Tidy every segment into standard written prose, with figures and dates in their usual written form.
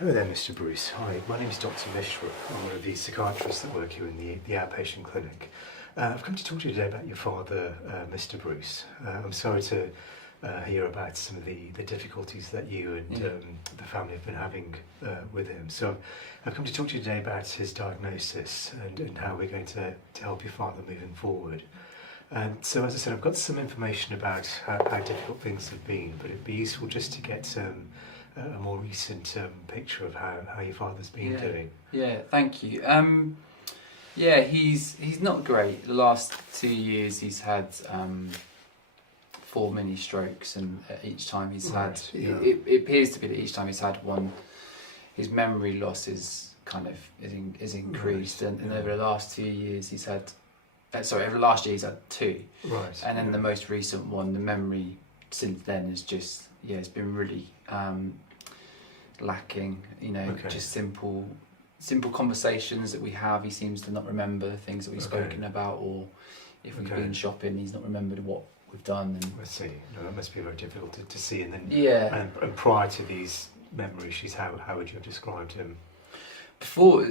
Hello there, Mr. Bruce. Hi, my name is Dr. Mishra. I'm one of the psychiatrists that work here in the outpatient clinic. I've come to talk to you today about your father, Mr. Bruce. I'm sorry to hear about some of the difficulties that you and the family have been having with him. So I've come to talk to you today about his diagnosis and how we're going to help your father moving forward. So as I said, I've got some information about how difficult things have been, but it'd be useful just to get a more recent picture of how your father's been doing. Yeah, thank you. Yeah, he's not great. The last 2 years he's had 4 mini strokes, and each time he's had, it appears to be that each time he's had one, his memory loss is increased, and over the last 2 years he's had, over the last year he's had 2. Right. And then the most recent one, the memory since then is just, it's been really lacking, just simple conversations that we have. He seems to not remember things that we've spoken about, or if we've been shopping, he's not remembered what we've done. And I see. No, that must be very difficult to see. And then, and prior to these memory issues, how would you have described him? Before,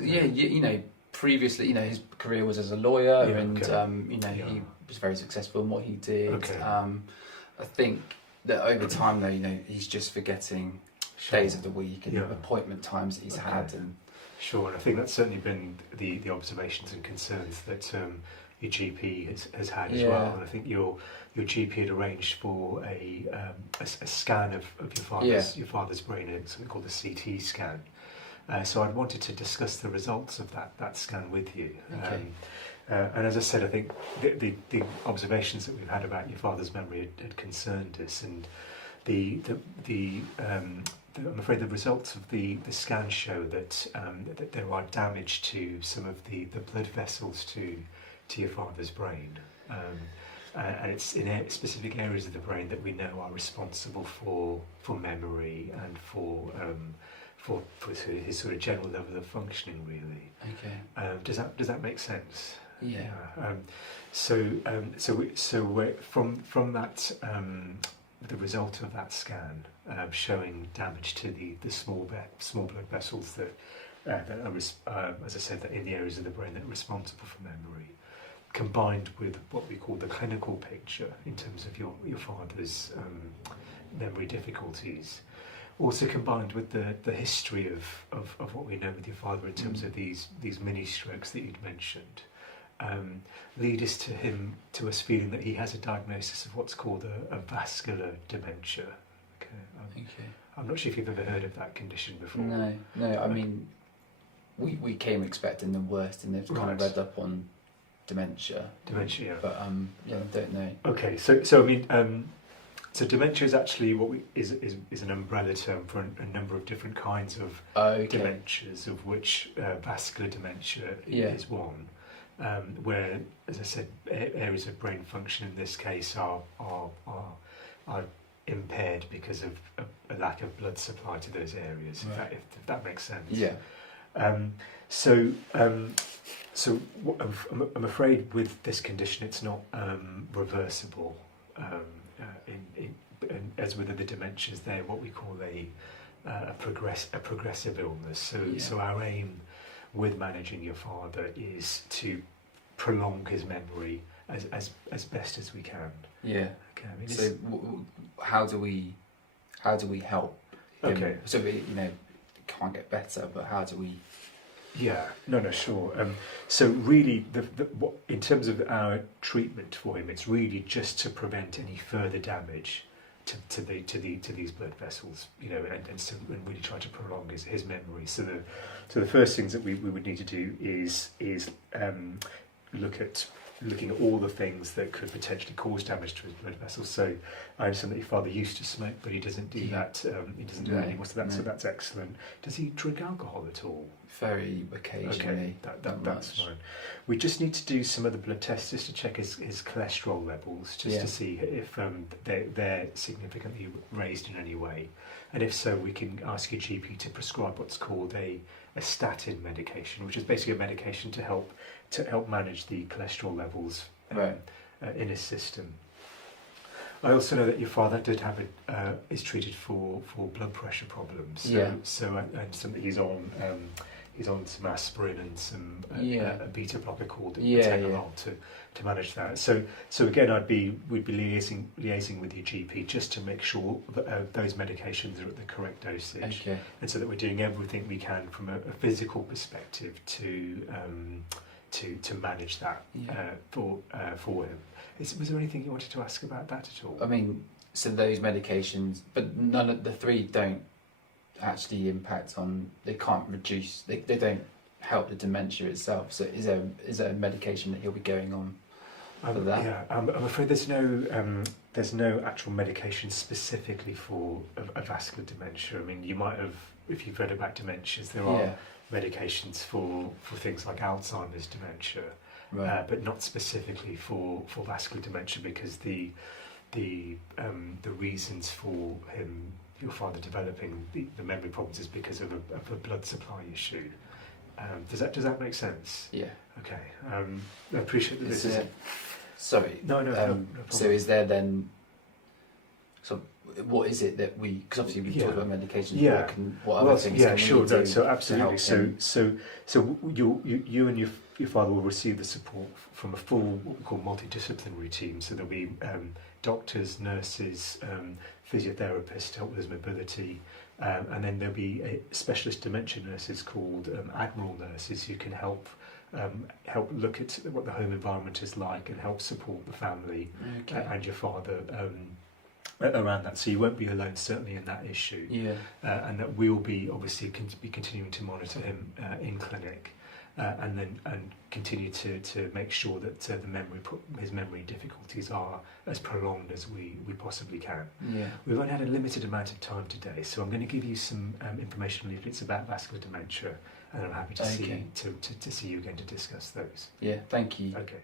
previously, his career was as a lawyer, he was very successful in what he did. I think that over time, though, he's just forgetting days of the week and appointment times that he's had. And sure, and I think that's certainly been the observations and concerns that your GP has had as well. And I think your GP had arranged for a scan of your father's brain, something called the CT scan. So I wanted to discuss the results of that scan with you. And as I said, I think the observations that we've had about your father's memory had concerned us, and I'm afraid the results of the scan show that there are damage to some of the blood vessels to your father's brain, and it's in specific areas of the brain that we know are responsible for memory and for his sort of general level of functioning, really. Does that make sense? Yeah. So from that, the result of that scan showing damage to the small blood vessels that are, as I said, that in the areas of the brain that are responsible for memory, combined with what we call the clinical picture in terms of your father's memory difficulties, also combined with the history of what we know with your father in terms of these mini strokes that you'd mentioned, lead us to us feeling that he has a diagnosis of what's called a vascular dementia. I'm not sure if you've ever heard of that condition before. No. I mean, we came expecting the worst, and they've kind of read up on dementia. But I don't know. Okay, so I mean, so dementia is actually is an umbrella term for a number of different kinds of dementias, of which vascular dementia is one. Where, as I said, areas of brain function in this case are impaired because of a lack of blood supply to those areas. Right. If that makes sense. Yeah. So I'm afraid with this condition, it's not reversible. As with the dementias, they're what we call a progressive illness. So our aim with managing your father is to prolong his memory as best as we can. Yeah. Okay. I mean, so how do we help him? Okay. So we can't get better, but how do we? Yeah. No. Sure. So really, what in terms of our treatment for him, it's really just to prevent any further damage to these blood vessels, and really try to prolong his memory. So the first things that we would need to do is looking at all the things that could potentially cause damage to his blood vessels. So I understand that your father used to smoke, but he doesn't do that. He doesn't do that anymore. So that's excellent. Does he drink alcohol at all? Very occasionally. Okay, that's fine. We just need to do some of the blood tests just to check his cholesterol levels, just to see if they're significantly raised in any way. And if so, we can ask your GP to prescribe what's called a statin medication, which is basically a medication to help manage the cholesterol levels in his system. I also know that your father did have is treated for blood pressure problems. So and something he's on some aspirin and some a beta blocker called Atenolol to manage that. So again, we'd be liaising with your GP just to make sure that those medications are at the correct dosage, and so that we're doing everything we can from a physical perspective to manage that for him. Was there anything you wanted to ask about that at all? I mean, so those medications, but none of the three don't actually impact on. They can't reduce. They don't help the dementia itself. So is there a medication that he'll be going on for that? Yeah, I'm afraid there's no actual medication specifically for a vascular dementia. I mean, you might have, if you've read about dementias, there are medications for things like Alzheimer's dementia. Right. But not specifically for vascular dementia, because the reasons for your father developing the memory problems is because of a blood supply issue. Does that make sense? Yeah. Okay. I appreciate that this is. Sorry. No problem. So is there then? So what is it that we? Because obviously we talked about medication. Yeah. What other things? Yeah. Can Sure. we do So absolutely. So So you and your father will receive the support from a full, what we call multidisciplinary team. So there'll be doctors, nurses, physiotherapists to help with his mobility, and then there'll be specialist dementia nurses called Admiral nurses who can help look at what the home environment is like and help support the family and your father around that. So you won't be alone, certainly, in that issue. Yeah. And that we'll be obviously continuing to monitor him in clinic. And continue to make sure that his memory difficulties are as prolonged as we possibly can. Yeah. We've only had a limited amount of time today, so I'm going to give you some information leaflets about vascular dementia, and I'm happy to see you again to discuss those. Yeah, thank you. Okay.